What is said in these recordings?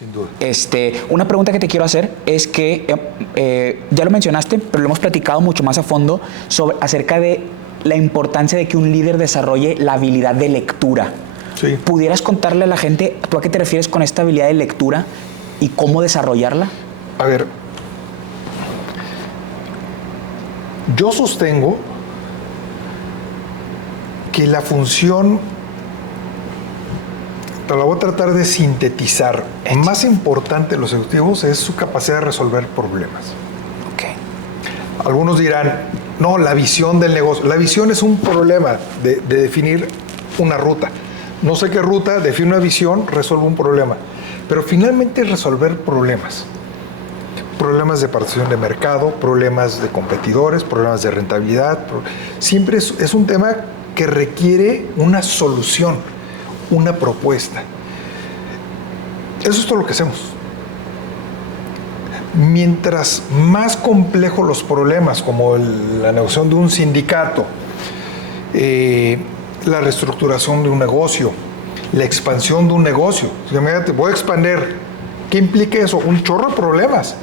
Sin duda. Una pregunta que te quiero hacer es que, ya lo mencionaste, pero lo hemos platicado mucho más a fondo acerca de la importancia de que un líder desarrolle la habilidad de lectura. Sí. ¿Pudieras contarle a la gente, tú a qué te refieres con esta habilidad de lectura y cómo desarrollarla? A ver, yo sostengo que la función, la voy a tratar de sintetizar, más importante de los ejecutivos es su capacidad de resolver problemas. Okay. Algunos dirán, no, la visión del negocio. La visión es un problema de definir una ruta. No sé qué ruta, define una visión, resuelve un problema. Pero finalmente es resolver problemas. Problemas de participación de mercado, problemas de competidores, problemas de rentabilidad. Siempre es un tema que requiere una solución, una propuesta. Eso es todo lo que hacemos. Mientras más complejos los problemas, como la negociación de un sindicato, la reestructuración de un negocio, la expansión de un negocio. Imagínate, voy a expandir. ¿Qué implica eso? Un chorro de problemas.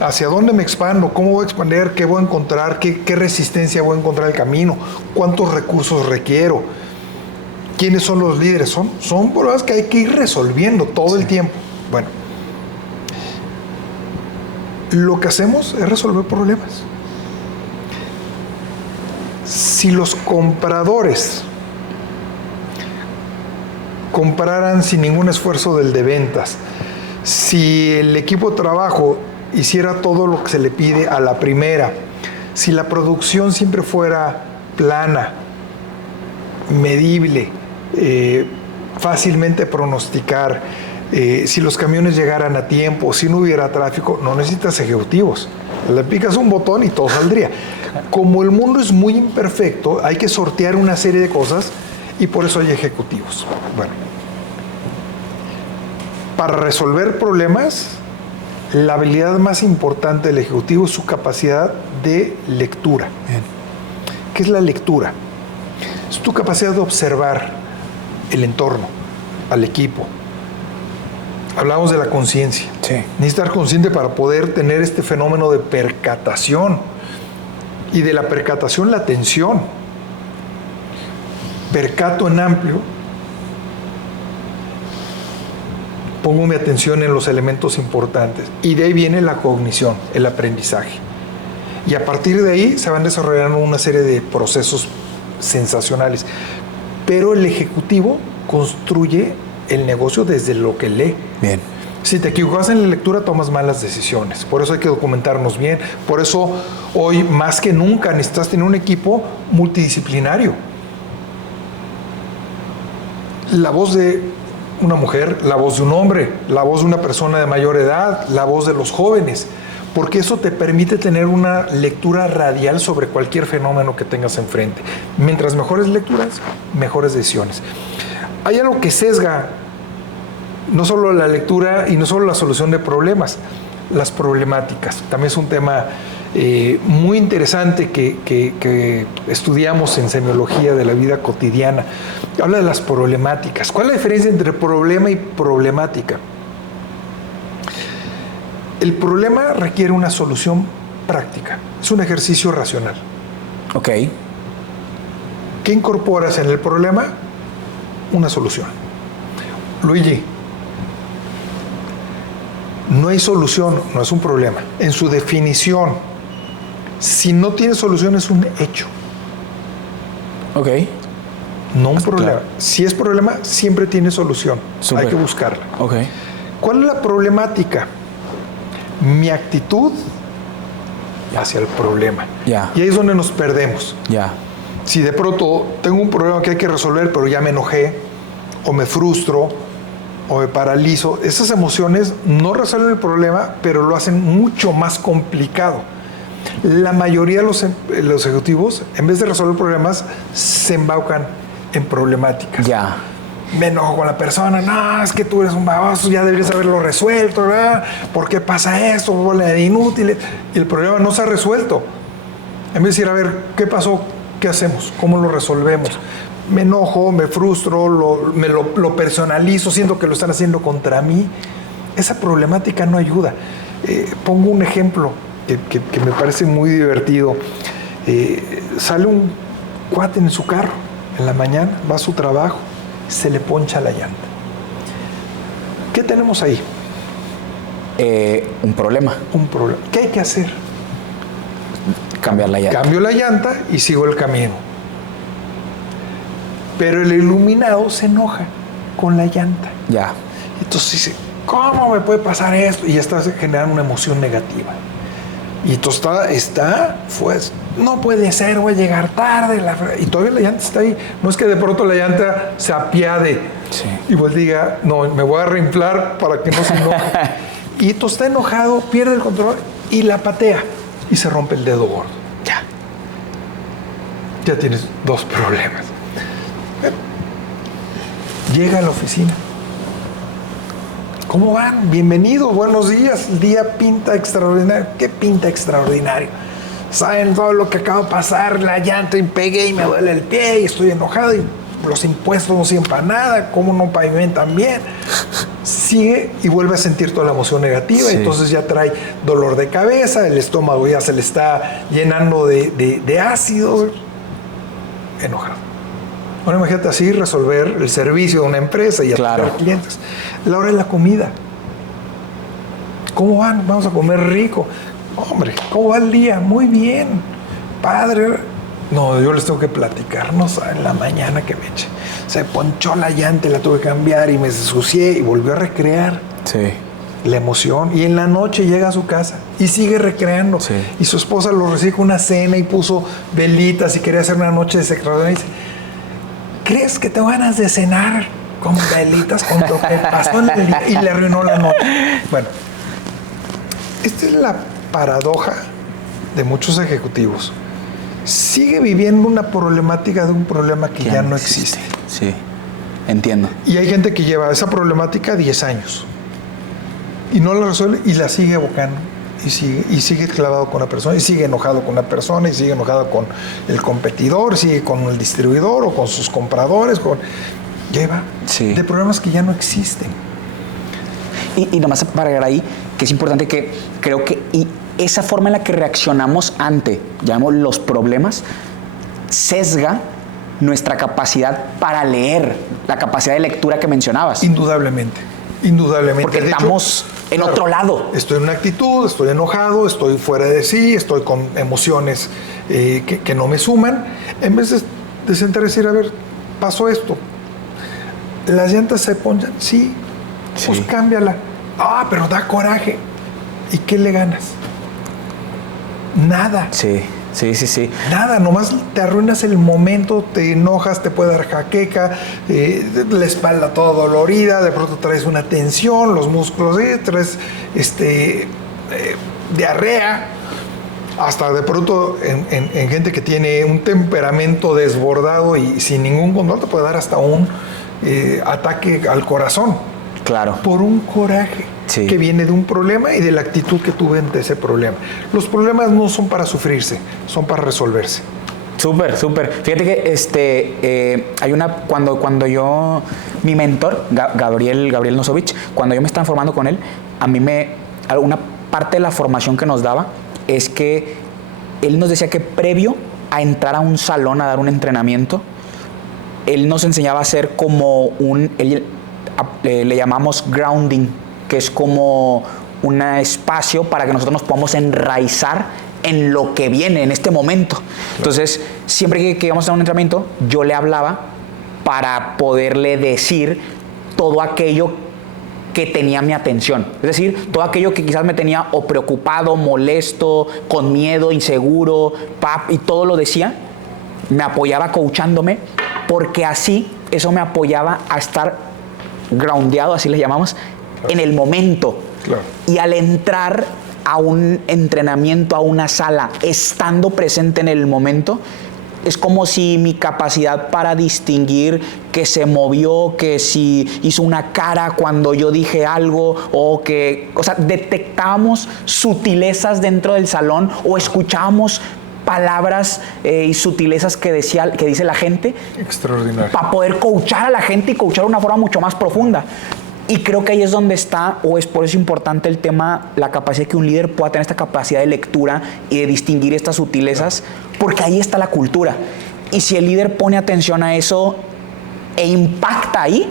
¿Hacia dónde me expando? ¿Cómo voy a expandir? ¿Qué voy a encontrar? ¿Qué resistencia voy a encontrar en el camino? ¿Cuántos recursos requiero? ¿Quiénes son los líderes? Son problemas que hay que ir resolviendo todo el tiempo. Bueno, lo que hacemos es resolver problemas. Si los compradores compraran sin ningún esfuerzo del de ventas, si el equipo de trabajo hiciera todo lo que se le pide a la primera, si la producción siempre fuera plana, medible, fácilmente pronosticar, si los camiones llegaran a tiempo, si no hubiera tráfico, no necesitas ejecutivos. Le picas un botón y todo saldría. Como el mundo es muy imperfecto, hay que sortear una serie de cosas y por eso hay ejecutivos. Bueno, para resolver problemas, la habilidad más importante del ejecutivo es su capacidad de lectura. Bien. ¿Qué es la lectura? Es tu capacidad de observar el entorno, al equipo. Hablamos de la conciencia. Sí. Necesitas estar consciente para poder tener este fenómeno de percatación. Y de la percatación, la atención. Percato en amplio. Pongo mi atención en los elementos importantes. Y de ahí viene la cognición, el aprendizaje. Y a partir de ahí se van desarrollando una serie de procesos sensacionales. Pero el ejecutivo construye el negocio desde lo que lee. Bien. Si te equivocas en la lectura, tomas malas decisiones. Por eso hay que documentarnos bien. Por eso hoy, más que nunca, necesitas tener un equipo multidisciplinario. La voz de una mujer, la voz de un hombre, la voz de una persona de mayor edad, la voz de los jóvenes, porque eso te permite tener una lectura radial sobre cualquier fenómeno que tengas enfrente. Mientras mejores lecturas, mejores decisiones. Hay algo que sesga no solo la lectura y no solo la solución de problemas, las problemáticas. También es un tema muy interesante que estudiamos en semiología de la vida cotidiana. Habla de las problemáticas. ¿Cuál es la diferencia entre problema y problemática? El problema requiere una solución práctica. Es un ejercicio racional. Ok. ¿Qué incorporas en el problema? Una solución. Luigi, no hay solución, no es un problema. En su definición, si no tiene solución es un hecho. Ok. No un problema. Claro. Si es problema, siempre tiene solución. Súper. Hay que buscarla. Ok. ¿Cuál es la problemática? Mi actitud hacia el problema. Ya. Y ahí es donde nos perdemos. Ya. Si de pronto tengo un problema que hay que resolver, pero ya me enojé, o me frustro, o me paralizo, esas emociones no resuelven el problema, pero lo hacen mucho más complicado. La mayoría de los ejecutivos, en vez de resolver problemas, se embaucan en problemáticas. Ya. Me enojo con la persona, no, es que tú eres un baboso, ya deberías haberlo resuelto, ¿verdad? ¿Por qué pasa esto? Bola de inútiles. Y el problema no se ha resuelto. En vez de decir, a ver, ¿qué pasó? ¿Qué hacemos? ¿Cómo lo resolvemos? Me enojo, me frustro, lo personalizo, siento que lo están haciendo contra mí. esa problemática no ayuda. Pongo un ejemplo que me parece muy divertido. Sale un cuate en su carro en la mañana, va a su trabajo, se le poncha la llanta. ¿Qué tenemos ahí? Un problema. Un problema. ¿Qué hay que hacer? Cambiar la llanta. Cambio la llanta y sigo el camino. Pero el iluminado se enoja con la llanta. Ya. Entonces dice, ¿cómo me puede pasar esto? Y ya está generando una emoción negativa. Y entonces no puede ser, voy a llegar tarde. Y todavía la llanta está ahí. No es que de pronto la llanta se apiade y pues diga, no, me voy a reinflar para que no se enoje. Y entonces está enojado, pierde el control y la patea y se rompe el dedo gordo. Ya tienes dos problemas. Llega a la oficina. ¿Cómo van? Bienvenidos, buenos días. El día pinta extraordinario. ¿Qué pinta extraordinario? Saben todo lo que acaba de pasar, la llanta y pegué y me duele el pie y estoy enojado y los impuestos no sirven para nada, cómo no pavimentan bien. Sigue y vuelve a sentir toda la emoción negativa, sí. Entonces ya trae dolor de cabeza, el estómago ya se le está llenando de ácidos. Enojado. Bueno, imagínate así resolver el servicio de una empresa y atender clientes. La hora de la comida. ¿Cómo van? Vamos a comer rico. Hombre, ¿cómo va el día? Muy bien. Padre. No, yo les tengo que platicar. No saben la mañana que me eché. Se ponchó la llanta y la tuve que cambiar y me ensucié y volvió a recrear. Sí. La emoción. Y en la noche llega a su casa y sigue recreando. Sí. Y su esposa lo recibe con una cena y puso velitas y quería hacer una noche de secreción. Y dice, ¿crees que tengo ganas de cenar con velitas con lo que pasó en el día? Y le arruinó la noche. Bueno, esta es la paradoja de muchos ejecutivos. Sigue viviendo una problemática de un problema que ya no existe. Sí, entiendo. Y hay gente que lleva esa problemática 10 años y no la resuelve y la sigue evocando. Y sigue clavado con la persona, y sigue enojado con la persona, y sigue enojado con el competidor, sigue con el distribuidor o con sus compradores. Lleva de problemas que ya no existen. Y nomás para agregar ahí, que es importante que creo que esa forma en la que reaccionamos ante, llamamos los problemas, sesga nuestra capacidad para leer, la capacidad de lectura que mencionabas. Indudablemente. Porque estamos en otro lado. Estoy en una actitud, estoy enojado, estoy fuera de sí, estoy con emociones que no me suman. En vez de sentar y decir, a ver, pasó esto. Las llantas se ponchan, sí, pues cámbiala. Ah, pero da coraje. ¿Y qué le ganas? Nada. Sí. Nada, nomás te arruinas el momento, te enojas, te puede dar jaqueca, la espalda toda dolorida, de pronto traes una tensión, los músculos, traes diarrea, hasta de pronto en gente que tiene un temperamento desbordado y sin ningún control te puede dar hasta un ataque al corazón. Claro. Por un coraje. Sí. Que viene de un problema y de la actitud que tuve ante ese problema. Los problemas no son para sufrirse, son para resolverse. Súper. Fíjate que hay cuando yo, mi mentor, Gabriel Nosovich, cuando yo me estaba formando con él, una parte de la formación que nos daba es que él nos decía que previo a entrar a un salón a dar un entrenamiento, él nos enseñaba a hacer como le llamamos grounding, que es como un espacio para que nosotros nos podamos enraizar en lo que viene, en este momento. Entonces, siempre que íbamos a un entrenamiento, yo le hablaba para poderle decir todo aquello que tenía mi atención. Es decir, todo aquello que quizás me tenía o preocupado, molesto, con miedo, inseguro, y todo lo decía, me apoyaba coachándome, porque así eso me apoyaba a estar groundeado, así le llamamos, en el momento. Claro. Y al entrar a un entrenamiento, a una sala, estando presente en el momento, es como si mi capacidad para distinguir que se movió, que si hizo una cara cuando yo dije algo, o sea, detectábamos sutilezas dentro del salón o escuchábamos palabras y sutilezas que dice la gente. Extraordinario. Para poder coachar a la gente y coachar de una forma mucho más profunda. Y creo que ahí es donde está, o es por eso importante el tema, la capacidad que un líder pueda tener esta capacidad de lectura y de distinguir estas sutilezas, porque ahí está la cultura. Y si el líder pone atención a eso e impacta ahí,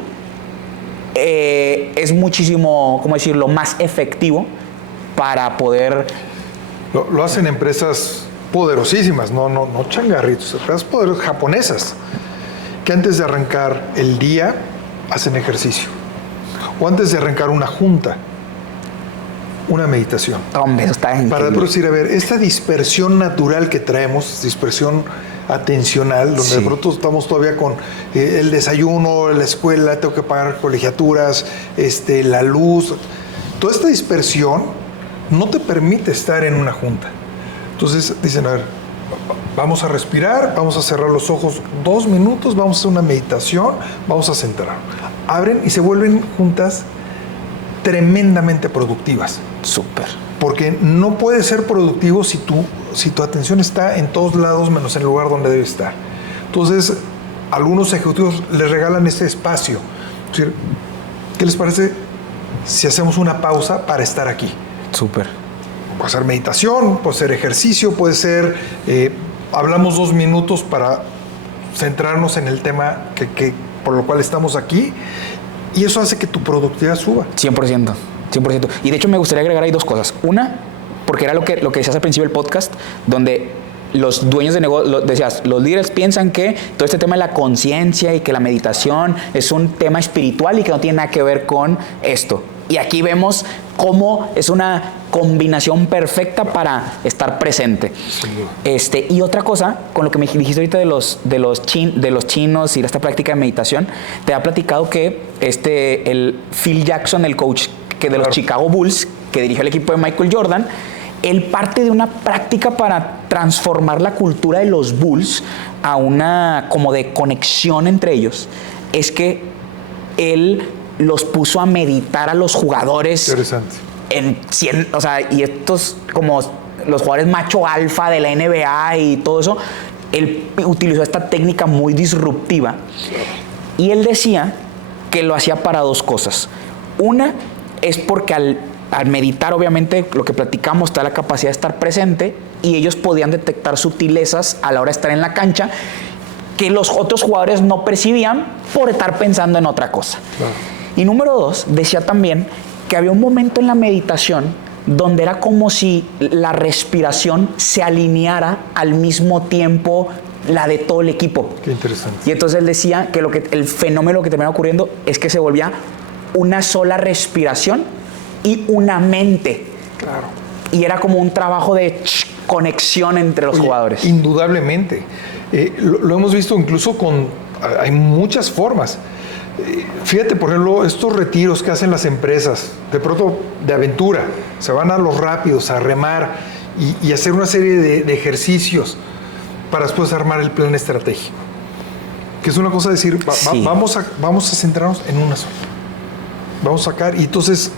es muchísimo, ¿cómo decirlo?, más efectivo para poder... Lo hacen empresas poderosísimas, no changarritos, empresas poderosas japonesas, que antes de arrancar el día hacen ejercicio. O antes de arrancar una junta, una meditación. Hombre, eso está increíble. Para decir, a ver, esta dispersión natural que traemos, dispersión atencional, donde de pronto estamos todavía con el desayuno, la escuela, tengo que pagar colegiaturas, la luz. Toda esta dispersión no te permite estar en una junta. Entonces dicen, a ver, vamos a respirar, vamos a cerrar los ojos 2 minutos, vamos a hacer una meditación, vamos a centrar. Abren y se vuelven juntas tremendamente productivas. Súper. Porque no puedes ser productivo si tu atención está en todos lados menos en el lugar donde debe estar. Entonces, algunos ejecutivos les regalan ese espacio. Es decir, ¿qué les parece si hacemos una pausa para estar aquí? Súper. Puede ser meditación, puede ser ejercicio, puede ser... hablamos 2 minutos para centrarnos en el tema que por lo cual estamos aquí, y eso hace que tu productividad suba. 100%. Y de hecho me gustaría agregar ahí 2 cosas. Una, porque era lo que decías al principio del podcast, donde los dueños de negocio, decías, los líderes piensan que todo este tema de la conciencia y que la meditación es un tema espiritual y que no tiene nada que ver con esto. Y aquí vemos cómo es una combinación perfecta para estar presente. Sí. Y otra cosa, con lo que me dijiste ahorita de los chinos y esta práctica de meditación, te ha platicado que el Phil Jackson, el coach de los Chicago Bulls, que dirigió el equipo de Michael Jordan, él parte de una práctica para transformar la cultura de los Bulls a una como de conexión entre ellos. Es que él los puso a meditar a los jugadores. Interesante. Y estos como los jugadores macho alfa de la NBA y todo eso, él utilizó esta técnica muy disruptiva. Y él decía que lo hacía para 2 cosas. Una es porque al meditar, obviamente, lo que platicamos, está la capacidad de estar presente y ellos podían detectar sutilezas a la hora de estar en la cancha que los otros jugadores no percibían por estar pensando en otra cosa. Claro. Y número 2, decía también que había un momento en la meditación donde era como si la respiración se alineara al mismo tiempo la de todo el equipo. Qué interesante. Y entonces él decía que el fenómeno que terminaba ocurriendo es que se volvía una sola respiración y una mente. Claro. Y era como un trabajo de conexión entre los jugadores. Indudablemente. Lo hemos visto incluso hay muchas formas. Fíjate, por ejemplo, estos retiros que hacen las empresas, de pronto de aventura, se van a los rápidos, a remar y hacer una serie de ejercicios para después armar el plan estratégico. Que es una cosa decir, vamos a centrarnos en una sola. Vamos a sacar, y entonces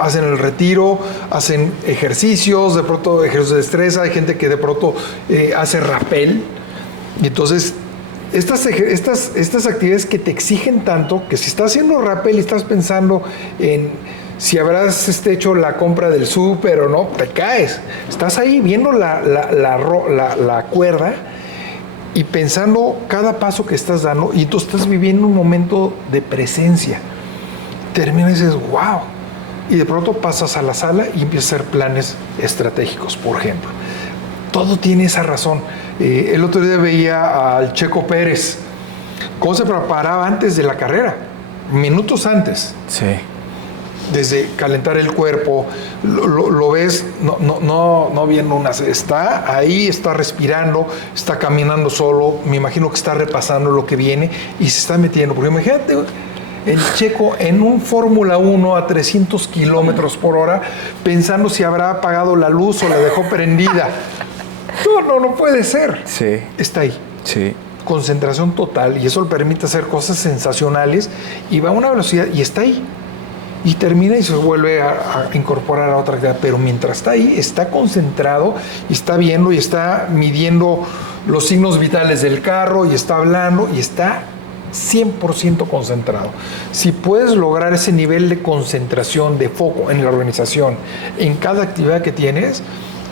hacen el retiro, hacen ejercicios, de pronto ejercicios de destreza, hay gente que de pronto hace rappel, y entonces estas actividades que te exigen tanto, que si estás haciendo rappel y estás pensando en si habrás hecho la compra del súper o no, te caes. Estás ahí viendo la cuerda y pensando cada paso que estás dando, y tú estás viviendo un momento de presencia. Terminas y dices, wow. Y de pronto pasas a la sala y empiezas a hacer planes estratégicos, por ejemplo. Todo tiene esa razón. El otro día veía al Checo Pérez, cómo se preparaba antes de la carrera, minutos antes. Sí. Desde calentar el cuerpo, lo ves, no viendo está ahí, está respirando, está caminando solo, me imagino que está repasando lo que viene y se está metiendo. Porque imagínate el Checo en un Fórmula 1 a 300 kilómetros por hora, pensando si habrá apagado la luz o la dejó prendida. No puede ser. Sí. Está ahí. Sí. Concentración total, y eso le permite hacer cosas sensacionales, y va a una velocidad y está ahí. Y termina y se vuelve a incorporar a otra actividad. Pero mientras está ahí, está concentrado y está viendo y está midiendo los signos vitales del carro y está hablando y está 100% concentrado. Si puedes lograr ese nivel de concentración, de foco en la organización, en cada actividad que tienes,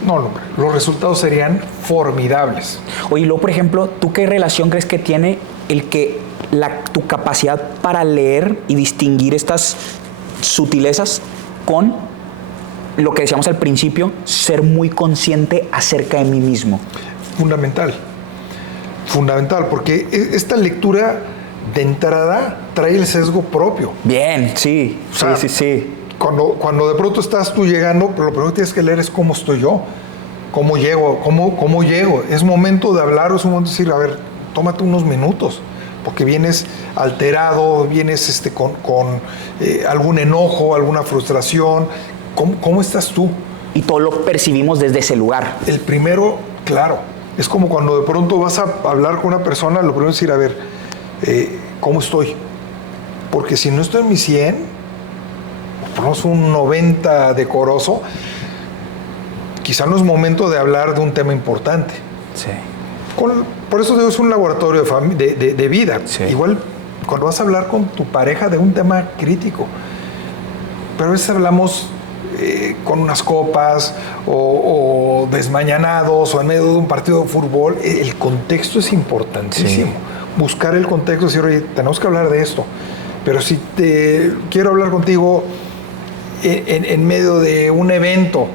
no, hombre, los resultados serían formidables. Oye, luego, por ejemplo, ¿tú qué relación crees que tiene tu capacidad para leer y distinguir estas sutilezas con lo que decíamos al principio, ser muy consciente acerca de mí mismo? Fundamental, porque esta lectura de entrada trae el sesgo propio. Bien, sí, O sea, sí. Cuando de pronto estás tú llegando, pero lo primero que tienes que leer es cómo estoy yo, cómo llego, cómo llego. Es momento de hablar o es un momento de decir, a ver, tómate unos minutos, porque vienes alterado, vienes con algún enojo, alguna frustración. ¿Cómo estás tú? Y todo lo percibimos desde ese lugar. El primero, claro, es como cuando de pronto vas a hablar con una persona, lo primero es decir, a ver, ¿cómo estoy? Porque si no estoy en mi 100, por lo menos un 90 decoroso, quizá no es momento de hablar de un tema importante. Sí. Por eso digo, es un laboratorio de vida. Sí. Igual cuando vas a hablar con tu pareja de un tema crítico, pero a veces hablamos con unas copas o desmañanados o en medio de un partido de fútbol. El contexto es importantísimo. Sí. Buscar el contexto, decir, oye, tenemos que hablar de esto, pero si quiero hablar contigo en medio de un evento,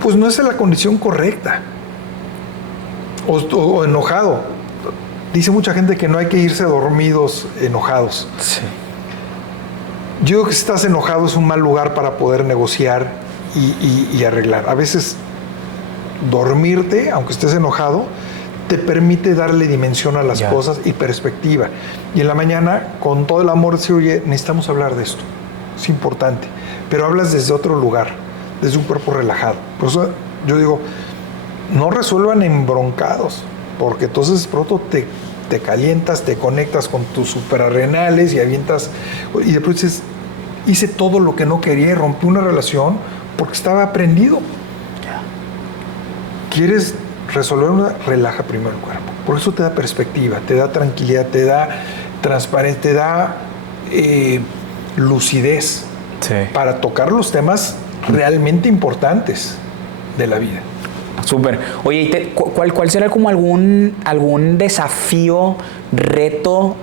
pues no es la condición correcta. O enojado. Dice mucha gente que no hay que irse dormidos enojados. Sí. Yo digo que si estás enojado es un mal lugar para poder negociar y arreglar. A veces dormirte, aunque estés enojado, te permite darle dimensión a las cosas y perspectiva. Y en la mañana, con todo el amor, decir, oye, necesitamos hablar de esto. Es importante. Pero hablas desde otro lugar, desde un cuerpo relajado. Por eso yo digo, no resuelvan embroncados, porque entonces pronto te calientas, te conectas con tus suprarrenales y avientas, y después dices, hice todo lo que no quería y rompí una relación porque estaba prendido. ¿Quieres resolver relaja primero el cuerpo? Por eso te da perspectiva, te da tranquilidad, te da transparencia, te da lucidez para tocar los temas realmente importantes de la vida. Súper. Oye, ¿cuál será como algún desafío, reto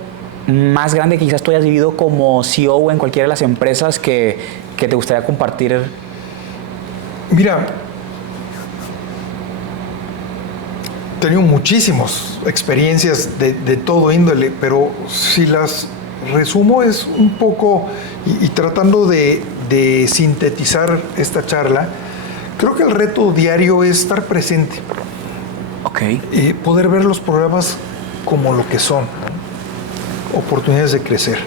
más grande que quizás tú hayas vivido como CEO en cualquiera de las empresas que te gustaría compartir? Mira, he tenido muchísimas experiencias de todo índole, pero si las resumo es un poco, y tratando de sintetizar esta charla, creo que el reto diario es estar presente. Ok. Poder ver los programas como lo que son, ¿no? Oportunidades de crecer.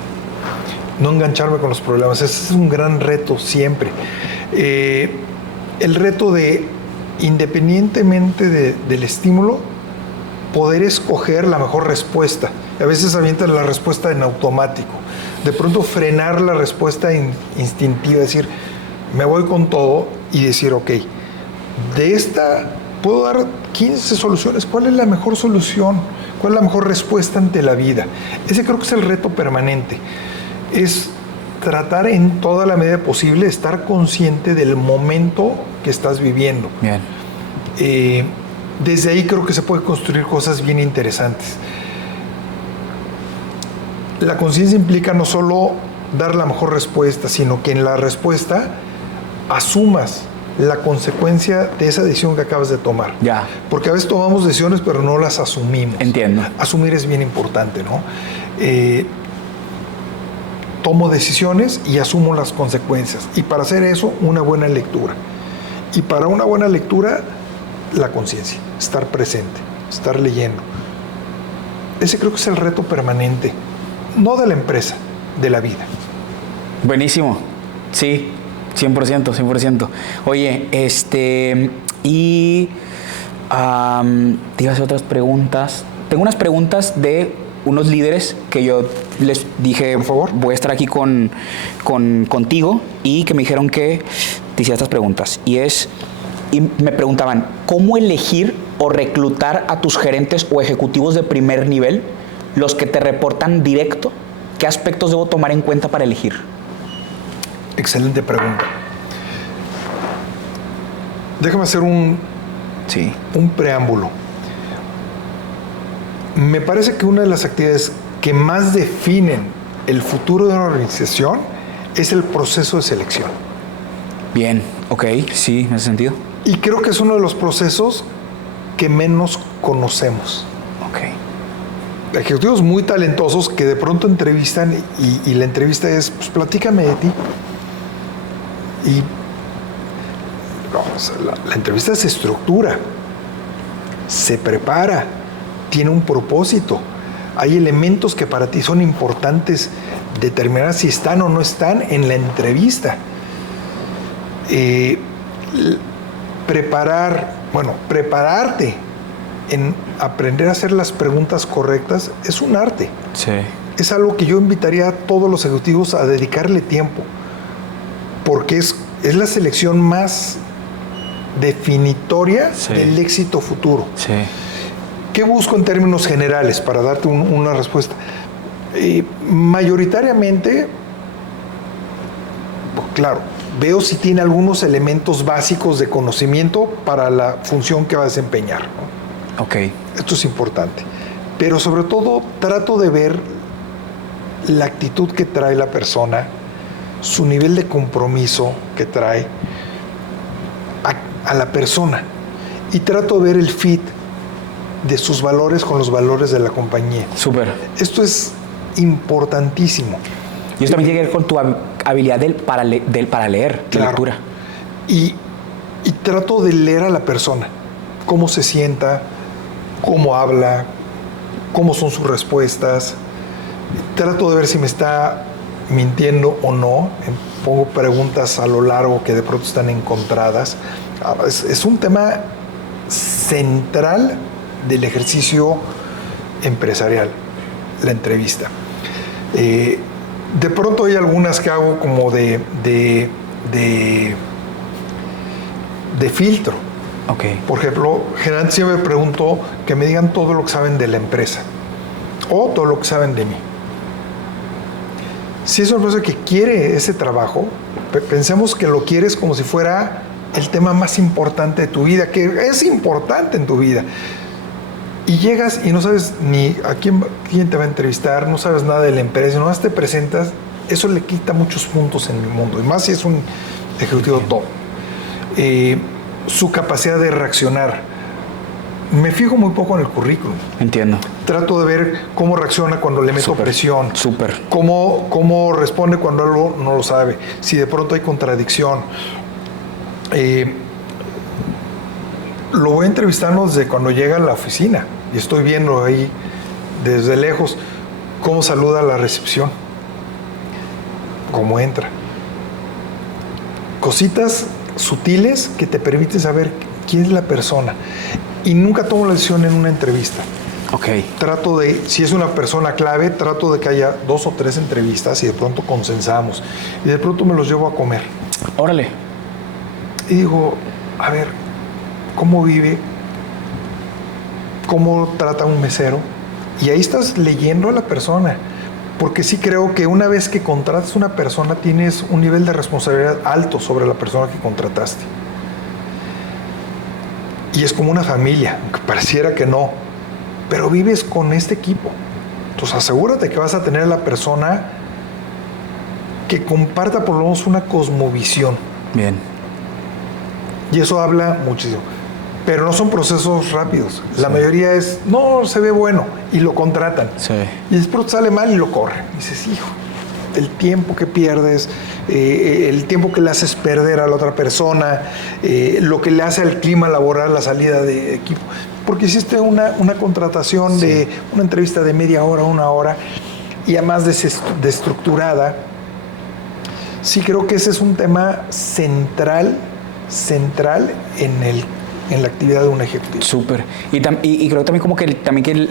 No engancharme con los problemas. Ese es un gran reto siempre. El reto de, independientemente del estímulo, poder escoger la mejor respuesta. A veces avientan la respuesta en automático. De pronto frenar la respuesta instintiva, decir, me voy con todo y decir, ok, de esta puedo dar 15 soluciones. ¿Cuál es la mejor solución? ¿Cuál es la mejor respuesta ante la vida? Ese creo que es el reto permanente. Es tratar en toda la medida posible estar consciente del momento que estás viviendo. Bien. Desde ahí creo que se puede construir cosas bien interesantes. La conciencia implica no solo dar la mejor respuesta, sino que en la respuesta asumas la consecuencia de esa decisión que acabas de tomar. Ya. Porque a veces tomamos decisiones pero no las asumimos. Entiendo. Asumir es bien importante, ¿no? Tomo decisiones y asumo las consecuencias. Y para hacer eso, una buena lectura. Y para una buena lectura, la conciencia, estar presente, estar leyendo. Ese creo que es el reto permanente, no de la empresa, de la vida. Buenísimo. Sí, 100%, 100%. Oye, te iba a hacer otras preguntas. Tengo unas preguntas de unos líderes que yo les dije, por favor, voy a estar aquí contigo, y que me dijeron que te hiciera estas preguntas. Y me preguntaban, ¿cómo elegir o reclutar a tus gerentes o ejecutivos de primer nivel los que te reportan directo, ¿qué aspectos debo tomar en cuenta para elegir? Excelente pregunta. Déjame hacer un preámbulo. Me parece que una de las actividades que más definen el futuro de una organización es el proceso de selección. Bien, ok, sí, en ese sentido. Y creo que es uno de los procesos que menos conocemos. Ok. Ejecutivos muy talentosos que de pronto entrevistan y la entrevista es, pues platícame de ti. Y no, o sea, la entrevista se estructura, se prepara, tiene un propósito. Hay elementos que para ti son importantes determinar si están o no están en la entrevista. Prepararte en aprender a hacer las preguntas correctas es un arte. Sí. Es algo que yo invitaría a todos los ejecutivos a dedicarle tiempo, porque es la selección más definitoria del éxito futuro. Sí. ¿Qué busco en términos generales para darte una respuesta? Mayoritariamente, claro, veo si tiene algunos elementos básicos de conocimiento para la función que va a desempeñar, ¿no? Ok. Esto es importante. Pero sobre todo trato de ver la actitud que trae la persona, su nivel de compromiso que trae a la persona. Y trato de ver el fit de sus valores con los valores de la compañía. Súper. Esto es importantísimo. Y eso también tiene que ver con tu habilidad para leer, de lectura. Y trato de leer a la persona, cómo se sienta, cómo habla, cómo son sus respuestas. Trato de ver si me está mintiendo o no. Pongo preguntas a lo largo que de pronto están encontradas. Es un tema central del ejercicio empresarial, la entrevista. De pronto hay algunas que hago como de filtro. Okay. Por ejemplo, generalmente siempre pregunto que me digan todo lo que saben de la empresa o todo lo que saben de mí. Si es una persona que quiere ese trabajo, pensemos que lo quieres como si fuera el tema más importante de tu vida, que es importante en tu vida. Y llegas y no sabes ni a quién te va a entrevistar, no sabes nada de la empresa, nomás te presentas, eso le quita muchos puntos en el mundo, y más si es un ejecutivo top. Su capacidad de reaccionar. Me fijo muy poco en el currículum. Entiendo. Trato de ver cómo reacciona cuando le meto presión. Súper. Cómo responde cuando algo no lo sabe. Si de pronto hay contradicción. Lo voy entrevistando desde cuando llega a la oficina y estoy viendo ahí desde lejos cómo saluda a la recepción, cómo entra. Cositas sutiles que te permiten saber quién es la persona. Y nunca tomo la decisión en una entrevista. Ok. Trato de, si es una persona clave, trato de que haya 2 o 3 entrevistas y de pronto consensamos. Y de pronto me los llevo a comer. Órale. Y digo, a ver, ¿cómo vive? ¿Cómo trata a un mesero? Y ahí estás leyendo a la persona. Porque sí creo que una vez que contratas a una persona, tienes un nivel de responsabilidad alto sobre la persona que contrataste. Y es como una familia, aunque pareciera que no. Pero vives con este equipo. Entonces asegúrate que vas a tener a la persona que comparta por lo menos una cosmovisión. Bien. Y eso habla muchísimo. Pero no son procesos rápidos. La mayoría es, no, se ve bueno, y lo contratan. Sí. Y después sale mal y lo corren. Y dices, hijo, el tiempo que pierdes, el tiempo que le haces perder a la otra persona, lo que le hace al clima laboral, la salida de equipo. Porque hiciste una contratación de una entrevista de media hora, 1 hora, y además desestructurada. Sí creo que ese es un tema central en la actividad de un ejecutivo. Súper. Y creo también como que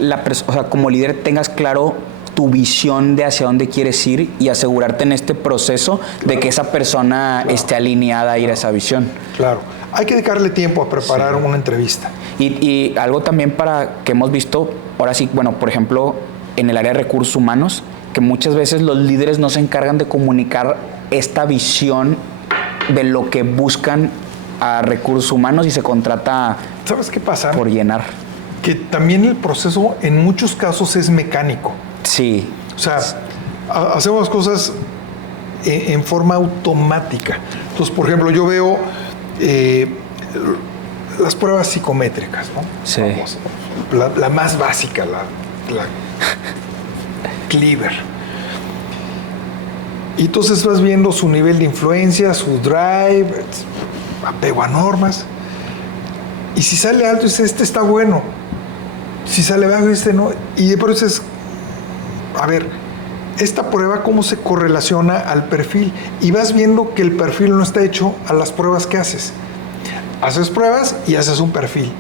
la persona, o sea, como líder tengas claro tu visión de hacia dónde quieres ir y asegurarte en este proceso de que esa persona esté alineada a ir a esa visión. Claro. Hay que dedicarle tiempo a preparar una entrevista. Y algo también para que hemos visto, ahora sí, bueno, por ejemplo, en el área de recursos humanos, que muchas veces los líderes no se encargan de comunicar esta visión de lo que buscan a recursos humanos y se contrata. ¿Sabes qué pasa? Por llenar. Que también el proceso en muchos casos es mecánico. Sí. O sea, hacemos cosas en forma automática. Entonces, por ejemplo, yo veo las pruebas psicométricas, ¿no? Sí. Vamos, la más básica, la Cleaver. Y entonces vas viendo su nivel de influencia, su drive, apego a normas. Y si sale alto, dices, este está bueno. Si sale bajo, este no. Y de pronto dices, a ver, esta prueba, ¿cómo se correlaciona al perfil? Y vas viendo que el perfil no está hecho a las pruebas que haces. Haces pruebas y haces un perfil.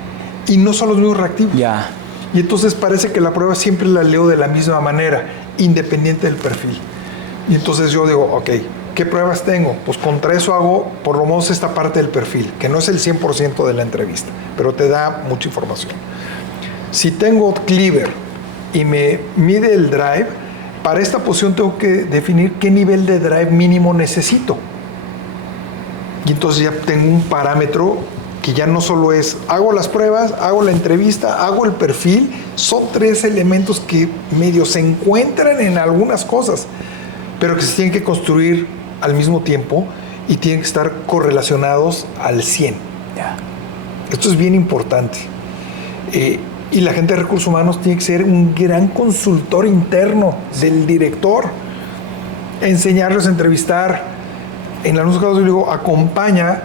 Y no son los mismos reactivos. Ya. Y entonces parece que la prueba siempre la leo de la misma manera, independiente del perfil. Y entonces yo digo, ok, ¿qué pruebas tengo? Pues contra eso hago por lo menos esta parte del perfil, que no es el 100% de la entrevista, pero te da mucha información. Si tengo Cleaver y me mide el drive, para esta posición tengo que definir qué nivel de drive mínimo necesito. Y entonces ya tengo un parámetro que ya no solo es, hago las pruebas, hago la entrevista, hago el perfil, son 3 elementos que medio se encuentran en algunas cosas, pero que se tienen que construir al mismo tiempo y tienen que estar correlacionados al 100. Ya. Esto es bien importante. Y la gente de recursos humanos tiene que ser un gran consultor interno del director, enseñarles a entrevistar. En algunos casos yo digo, acompaña,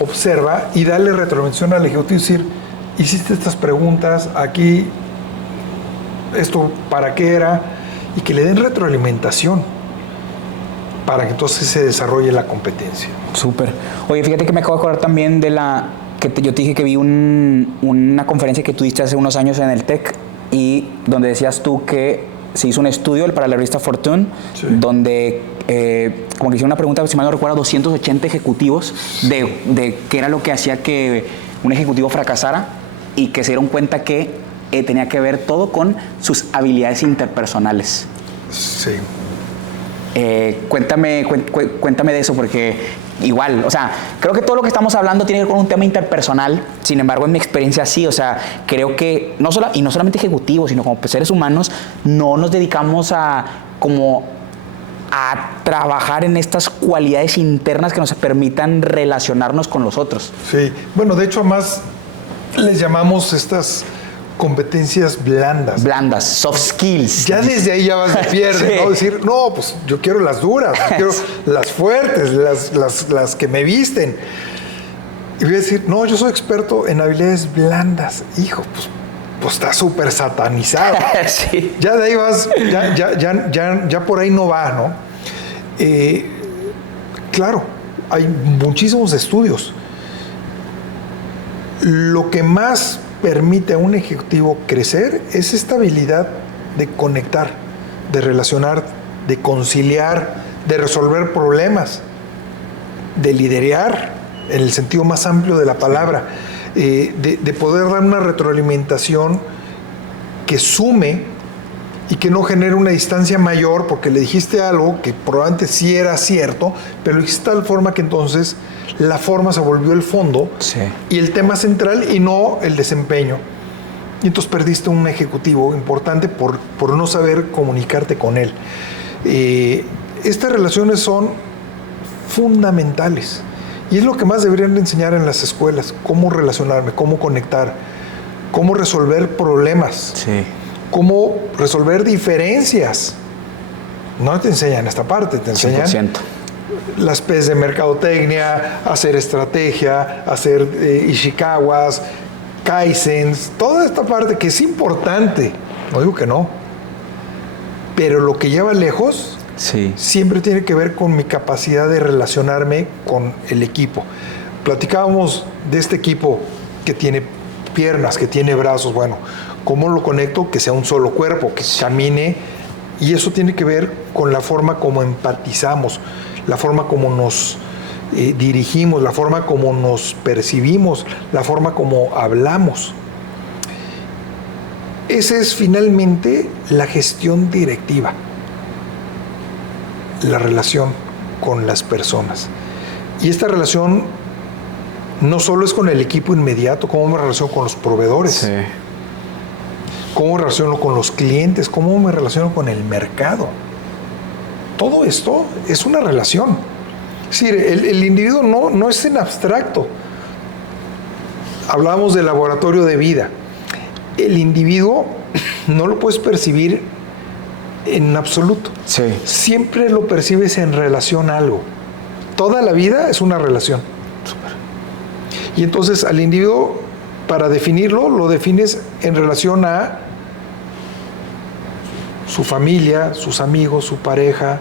observa y dale retroalimentación al ejecutivo y decir, hiciste estas preguntas, aquí, esto para qué era, y que le den retroalimentación para que entonces se desarrolle la competencia. Súper. Oye, fíjate que me acabo de acordar también de yo te dije que vi una conferencia que tú diste hace unos años en el TEC y donde decías tú que se hizo un estudio para la revista Fortune, sí, donde como que hicieron una pregunta, si mal no recuerdo, 280 ejecutivos de qué era lo que hacía que un ejecutivo fracasara y que se dieron cuenta que tenía que ver todo con sus habilidades interpersonales. Sí. Cuéntame de eso, porque igual, o sea, creo que todo lo que estamos hablando tiene que ver con un tema interpersonal. Sin embargo, en mi experiencia sí, o sea, creo que no solamente ejecutivos, sino como seres humanos, no nos dedicamos a trabajar en estas cualidades internas que nos permitan relacionarnos con los otros. Sí, bueno, de hecho, más les llamamos estas competencias blandas. Blandas, soft skills. Ya desde ahí ya vas de pierde, sí, ¿no? Decir, no, pues yo quiero las duras, yo quiero las fuertes, las que me visten. Y voy a decir, no, yo soy experto en habilidades blandas. Hijo, pues está súper satanizado. Sí. Ya de ahí vas, ya por ahí no va, ¿no? Claro, hay muchísimos estudios. Lo que más permite a un ejecutivo crecer es esta habilidad de conectar, de relacionar, de conciliar, de resolver problemas, de liderear en el sentido más amplio de la palabra, de poder dar una retroalimentación que sume y que no genere una distancia mayor porque le dijiste algo que probablemente sí era cierto, pero lo dijiste de tal forma que entonces la forma se volvió el fondo, sí, y el tema central y no el desempeño. Y entonces perdiste un ejecutivo importante por no saber comunicarte con él. Estas relaciones son fundamentales y es lo que más deberían enseñar en las escuelas: cómo relacionarme, cómo conectar, cómo resolver problemas, sí, cómo resolver diferencias. No te enseñan esta parte, te enseñan 100%. Las P's de mercadotecnia, hacer estrategia, hacer Ishikawas, Kaizens, toda esta parte que es importante, no digo que no, pero lo que lleva lejos, sí, siempre tiene que ver con mi capacidad de relacionarme con el equipo. Platicábamos de este equipo que tiene piernas, que tiene brazos, bueno, ¿cómo lo conecto? Que sea un solo cuerpo, que camine, y eso tiene que ver con la forma como empatizamos, la forma como nos dirigimos, la forma como nos percibimos, la forma como hablamos. Esa es finalmente la gestión directiva, la relación con las personas. Y esta relación no solo es con el equipo inmediato, cómo me relaciono con los proveedores, Sí. cómo me relaciono con los clientes, cómo me relaciono con el mercado. Todo esto es una relación. Es decir, el individuo no es en abstracto. Hablábamos del laboratorio de vida. El individuo no lo puedes percibir en absoluto. Sí. Siempre lo percibes en relación a algo. Toda la vida es una relación. Y entonces al individuo, para definirlo, lo defines en relación a su familia, sus amigos, su pareja,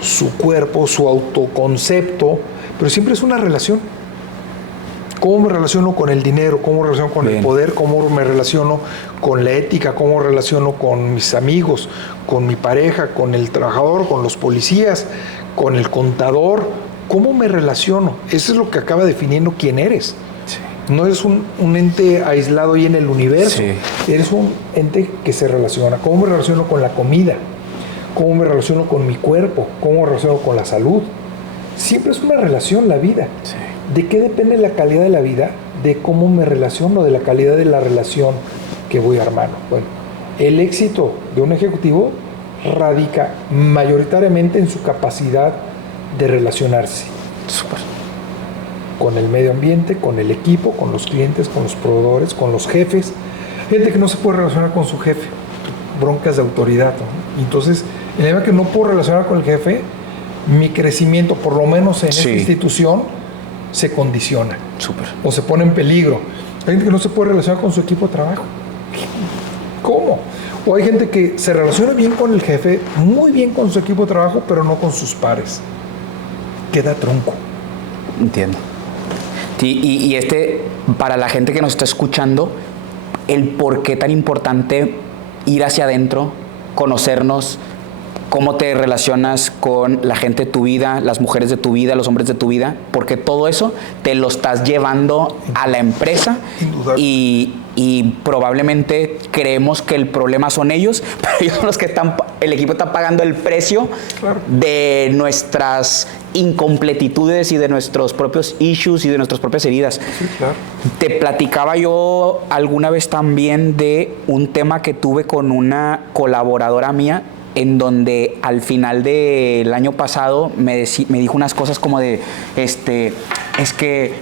su cuerpo, su autoconcepto, pero siempre es una relación. ¿Cómo me relaciono con el dinero? ¿Cómo me relaciono con el poder? ¿Cómo me relaciono con la ética? ¿Cómo me relaciono con mis amigos, con mi pareja, con el trabajador, con los policías, con el contador? ¿Cómo me relaciono? Eso es lo que acaba definiendo quién eres. Sí. No eres un ente aislado ahí en el universo. Sí. Eres un ente que se relaciona. ¿Cómo me relaciono con la comida? ¿Cómo me relaciono con mi cuerpo? ¿Cómo me relaciono con la salud? Siempre es una relación la vida. Sí. ¿De qué depende la calidad de la vida? De cómo me relaciono, de la calidad de la relación que voy armando. Bueno, el éxito de un ejecutivo radica mayoritariamente en su capacidad de relacionarse. Súper. Con el medio ambiente, con el equipo, con los clientes, con los proveedores, con los jefes. Gente que no se puede relacionar con su jefe, broncas de autoridad, ¿no? Entonces, en la medida que no puedo relacionar con el jefe, mi crecimiento, por lo menos en esta institución, se condiciona. Súper. O se pone en peligro. Hay gente que no se puede relacionar con su equipo de trabajo. ¿Cómo? O hay gente que se relaciona bien con el jefe, muy bien con su equipo de trabajo, pero no con sus pares. Queda tronco. Entiendo. Sí, y para la gente que nos está escuchando, el por qué tan importante ir hacia adentro, conocernos, cómo te relacionas con la gente de tu vida, las mujeres de tu vida, los hombres de tu vida, porque todo eso te lo estás llevando a la empresa y probablemente creemos que el problema son ellos, pero ellos son los que el equipo está pagando el precio de nuestras incompletitudes y de nuestros propios issues y de nuestras propias heridas. Sí, claro. Te platicaba yo alguna vez también de un tema que tuve con una colaboradora mía, en donde al final del año pasado me dijo unas cosas como de, es que,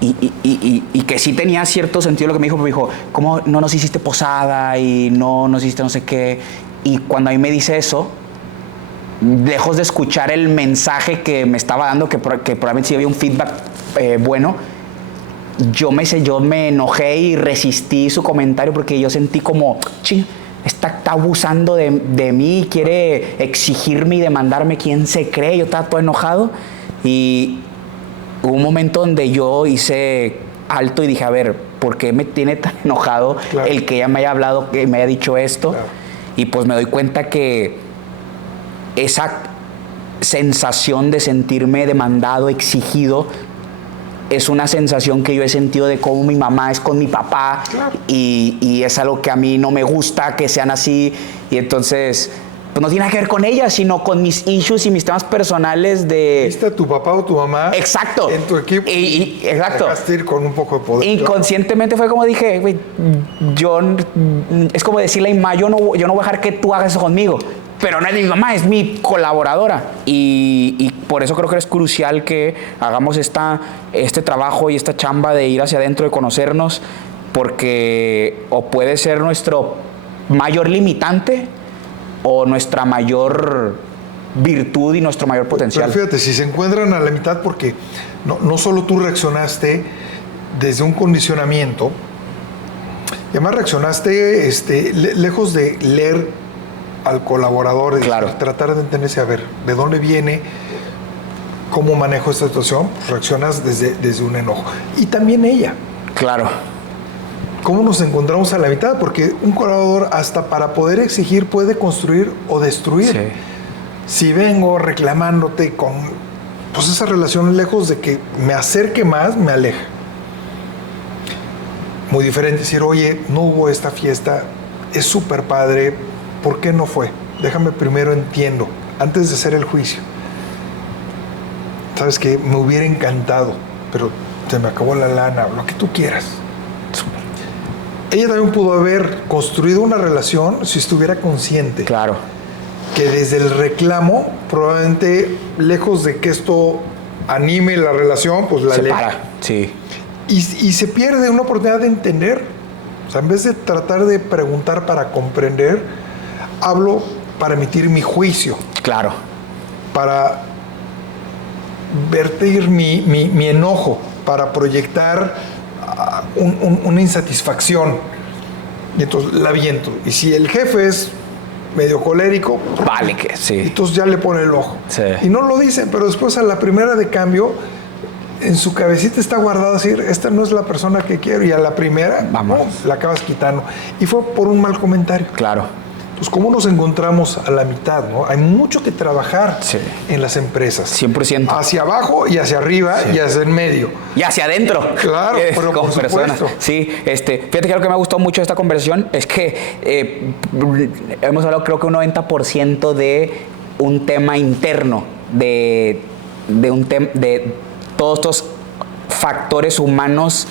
y que sí tenía cierto sentido lo que me dijo, pero me dijo, ¿cómo no nos hiciste posada y no nos hiciste no sé qué? Y cuando a mí me dice eso, lejos de escuchar el mensaje que me estaba dando, que probablemente sí había un feedback bueno, yo me enojé y resistí su comentario porque yo sentí como, ching, está abusando de mí, quiere exigirme y demandarme quién se cree. Yo estaba todo enojado y hubo un momento donde yo hice alto y dije, a ver, ¿por qué me tiene tan enojado el que ella me haya hablado, que me haya dicho esto? Claro. Y pues me doy cuenta que esa sensación de sentirme demandado, exigido, es una sensación que yo he sentido de cómo mi mamá es con mi papá, y es algo que a mí no me gusta que sean así, y entonces pues no tiene nada que ver con ella, sino con mis issues y mis temas personales de... ¿Viste a tu papá o tu mamá? Exacto. En tu equipo. Exacto. Dejaste ir con un poco de poder. Inconscientemente fue como dije, güey, es como decirle a mi mamá, yo no voy a dejar que tú hagas eso conmigo. Pero no es mi mamá, es mi colaboradora. Y por eso creo que es crucial que hagamos este trabajo y esta chamba de ir hacia adentro, de conocernos, porque o puede ser nuestro mayor limitante o nuestra mayor virtud y nuestro mayor potencial. Pero fíjate, si se encuentran a la mitad, porque no solo tú reaccionaste desde un condicionamiento, y además reaccionaste lejos de leer al colaborador, tratar de entenderse, a ver, ¿de dónde viene? ¿Cómo manejo esta situación? Reaccionas desde un enojo. Y también ella. Claro. ¿Cómo nos encontramos a la mitad? Porque un colaborador, hasta para poder exigir, puede construir o destruir. Sí. Si vengo reclamándote pues esa relación, lejos de que me acerque más, me aleja. Muy diferente decir, oye, no hubo esta fiesta, es súper padre, ¿por qué no fue? Déjame primero entiendo, antes de hacer el juicio. Sabes que me hubiera encantado, pero se me acabó la lana, lo que tú quieras. Ella también pudo haber construido una relación si estuviera consciente. Claro. Que desde el reclamo, probablemente, lejos de que esto anime la relación, pues la aleja. Separa, sí. Y se pierde una oportunidad de entender. O sea, en vez de tratar de preguntar para comprender, hablo para emitir mi juicio. Claro. Para vertir mi enojo, para proyectar una insatisfacción. Y entonces la aviento. Y si el jefe es medio colérico, vale que sí. Entonces ya le pone el ojo. Sí. Y no lo dicen, pero después a la primera de cambio, en su cabecita está guardado decir, esta no es la persona que quiero. Y a la primera, vamos, no, la acabas quitando. Y fue por un mal comentario. Claro. Pues ¿cómo nos encontramos a la mitad? ¿No? Hay mucho que trabajar en las empresas. 100%. Hacia abajo y hacia arriba y hacia el medio. Y hacia adentro. Claro, pero como por personas. supuesto. Sí, fíjate que lo que me ha gustado mucho de esta conversación es que hemos hablado creo que un 90% de un tema interno, de todos estos factores humanos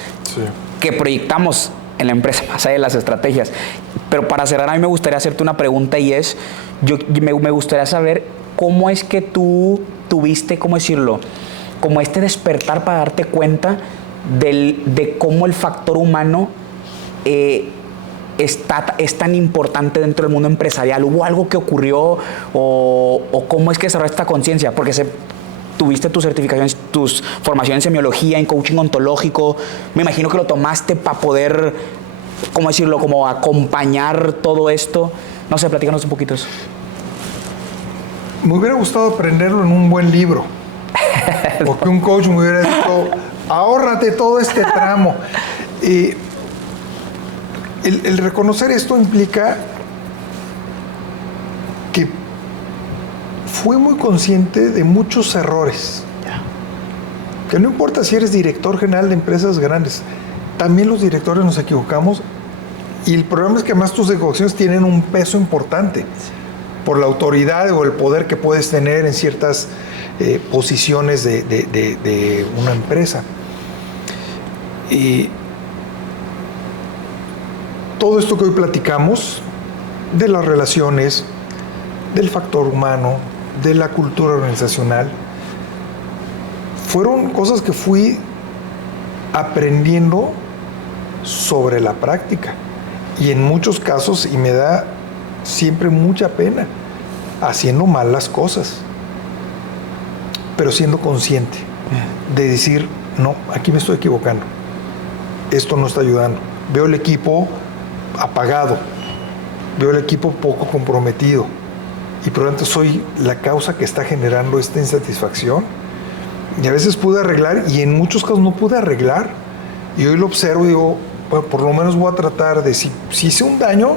que proyectamos en la empresa, más allá de las estrategias. Pero para cerrar, a mí me gustaría hacerte una pregunta y es, me gustaría saber cómo es que tú tuviste, ¿cómo decirlo? Como este despertar para darte cuenta de cómo el factor humano es tan importante dentro del mundo empresarial. ¿Hubo algo que ocurrió o cómo es que desarrollaste esta conciencia? Porque tuviste tus certificaciones, tus formaciones en semiología, en coaching ontológico. Me imagino que lo tomaste para poder, ¿cómo decirlo? Como acompañar todo esto. No sé, platícanos un poquito eso. Me hubiera gustado aprenderlo en un buen libro. Porque un coach me hubiera dicho, ahórrate todo este tramo. El reconocer esto implica que fui muy consciente de muchos errores. Que no importa si eres director general de empresas grandes, también los directores nos equivocamos y el problema es que además tus equivocaciones tienen un peso importante por la autoridad o el poder que puedes tener en ciertas posiciones de una empresa. Y todo esto que hoy platicamos de las relaciones, del factor humano, de la cultura organizacional, fueron cosas que fui aprendiendo sobre la práctica y en muchos casos, y me da siempre mucha pena, haciendo mal las cosas, pero siendo consciente de decir, no, aquí me estoy equivocando, esto no está ayudando, veo el equipo apagado, veo el equipo poco comprometido y por lo tanto soy la causa que está generando esta insatisfacción. Y a veces pude arreglar y en muchos casos no pude arreglar. Y hoy lo observo y digo, bueno, por lo menos voy a tratar de, si hice un daño,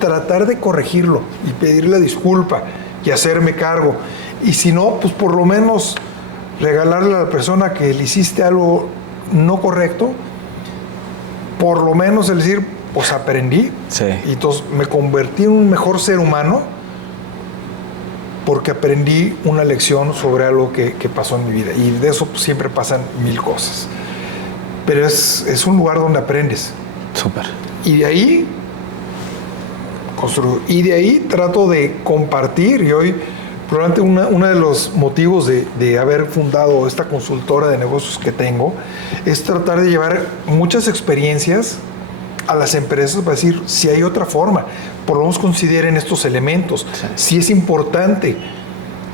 tratar de corregirlo y pedirle disculpa y hacerme cargo. Y si no, pues por lo menos regalarle a la persona que le hiciste algo no correcto, por lo menos el decir, pues aprendí. Sí. Y entonces me convertí en un mejor ser humano porque aprendí una lección sobre algo que pasó en mi vida. Y de eso pues, siempre pasan mil cosas. Pero es un lugar donde aprendes. Súper. Y de ahí construyo. Y de ahí trato de compartir. Y hoy, probablemente uno de los motivos de haber fundado esta consultora de negocios que tengo es tratar de llevar muchas experiencias a las empresas para decir si hay otra forma, por lo menos consideren estos elementos, si es importante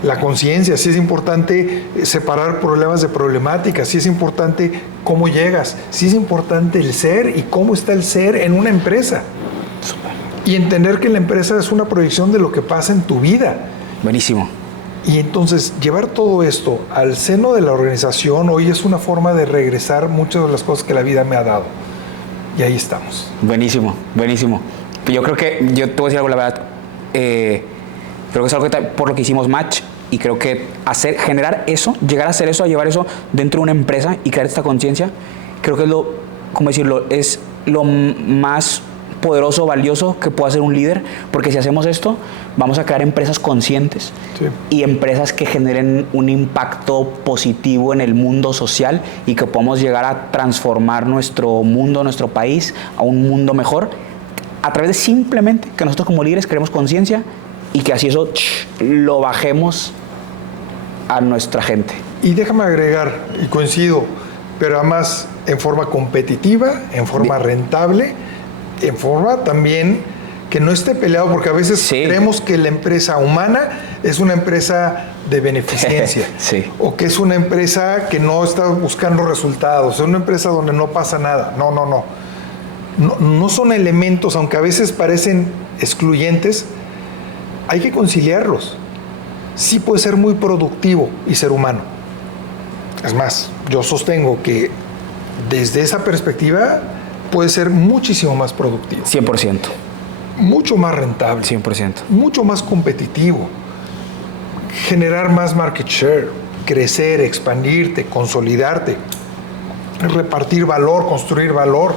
la conciencia, si es importante separar problemas de problemáticas, si es importante cómo llegas, si es importante el ser y cómo está el ser en una empresa. Super. Y entender que la empresa es una proyección de lo que pasa en tu vida. Buenísimo. Y entonces llevar todo esto al seno de la organización hoy es una forma de regresar muchas de las cosas que la vida me ha dado. Y ahí estamos. Buenísimo, buenísimo. Yo creo que, yo te voy a decir algo, la verdad, creo que es algo que por lo que hicimos match y creo que generar eso, llegar a hacer eso, a llevar eso dentro de una empresa y crear esta conciencia, creo que es ¿cómo decirlo? Es lo más poderoso, valioso que puede hacer un líder, porque si hacemos esto, vamos a crear empresas conscientes y empresas que generen un impacto positivo en el mundo social y que podamos llegar a transformar nuestro mundo, nuestro país, a un mundo mejor, a través de simplemente que nosotros como líderes creemos conciencia y que así eso lo bajemos a nuestra gente. Y déjame agregar, y coincido, pero además en forma competitiva, en forma rentable, en forma también que no esté peleado, porque a veces creemos que la empresa humana es una empresa de beneficencia, o que es una empresa que no está buscando resultados, es una empresa donde no pasa nada. No son elementos, aunque a veces parecen excluyentes, hay que conciliarlos. Sí puede ser muy productivo y ser humano. Es más, yo sostengo que desde esa perspectiva puede ser muchísimo más productivo. 100%. Mucho más rentable. 100%. Mucho más competitivo. Generar más market share, crecer, expandirte, consolidarte, repartir valor, construir valor.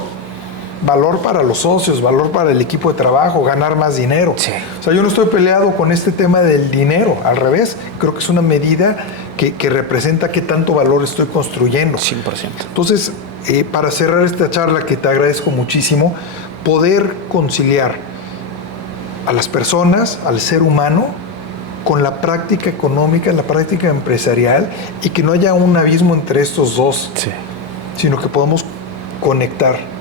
Valor para los socios, valor para el equipo de trabajo, ganar más dinero. Sí. O sea, yo no estoy peleado con este tema del dinero, al revés, creo que es una medida que representa qué tanto valor estoy construyendo. 100%. Entonces, para cerrar esta charla, que te agradezco muchísimo, poder conciliar a las personas, al ser humano, con la práctica económica, la práctica empresarial, y que no haya un abismo entre estos dos, sino que podamos conectar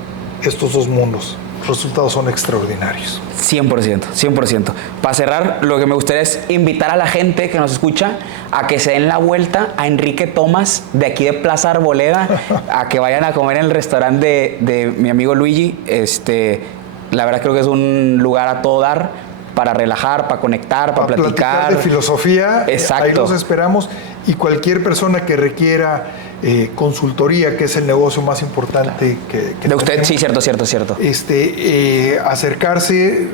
estos dos mundos. Los resultados son extraordinarios. 100%, 100%. Para cerrar, lo que me gustaría es invitar a la gente que nos escucha a que se den la vuelta a Enrique Thomas, de aquí de Plaza Arboleda, a que vayan a comer en el restaurante de mi amigo Luigi. La verdad creo que es un lugar a todo dar, para relajar, para conectar, para platicar. De filosofía. Exacto. Ahí los esperamos. Y cualquier persona que requiera consultoría, que es el negocio más importante que de usted, tenemos, sí, cierto. Acercarse,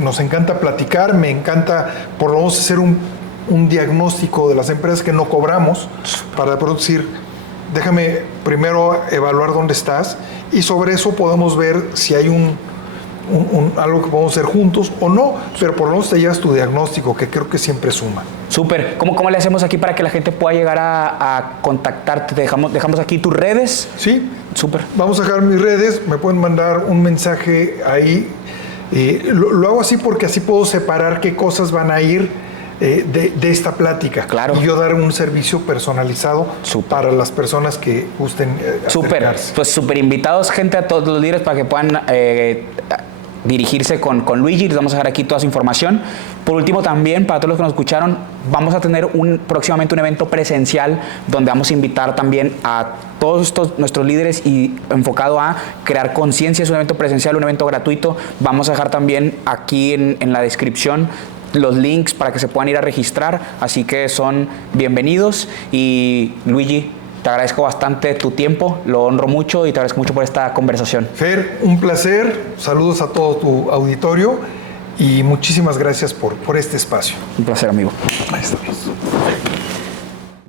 nos encanta platicar, me encanta por lo menos hacer un diagnóstico de las empresas que no cobramos, para producir. Déjame primero evaluar dónde estás, y sobre eso podemos ver si hay algo que podemos hacer juntos o no, pero por lo menos te llevas tu diagnóstico, que creo que siempre suma. Súper. ¿Cómo le hacemos aquí para que la gente pueda llegar a contactarte? ¿Dejamos aquí tus redes? Sí. Súper. Vamos a dejar mis redes, me pueden mandar un mensaje ahí. Lo hago así porque así puedo separar qué cosas van a ir de esta plática. Claro. Y yo dar un servicio personalizado para las personas que gusten acercarse. Pues súper invitados, gente, a todos los líderes, para que puedan dirigirse con Luigi. Les vamos a dejar aquí toda su información. Por último, también, para todos los que nos escucharon, vamos a tener próximamente un evento presencial donde vamos a invitar también a todos nuestros líderes y enfocado a crear conciencia. Es un evento presencial, un evento gratuito. Vamos a dejar también aquí en la descripción los links para que se puedan ir a registrar, así que son bienvenidos. Y Luigi, te agradezco bastante tu tiempo, lo honro mucho y te agradezco mucho por esta conversación. Fer, un placer, saludos a todo tu auditorio y muchísimas gracias por este espacio. Un placer, amigo. Ahí estamos.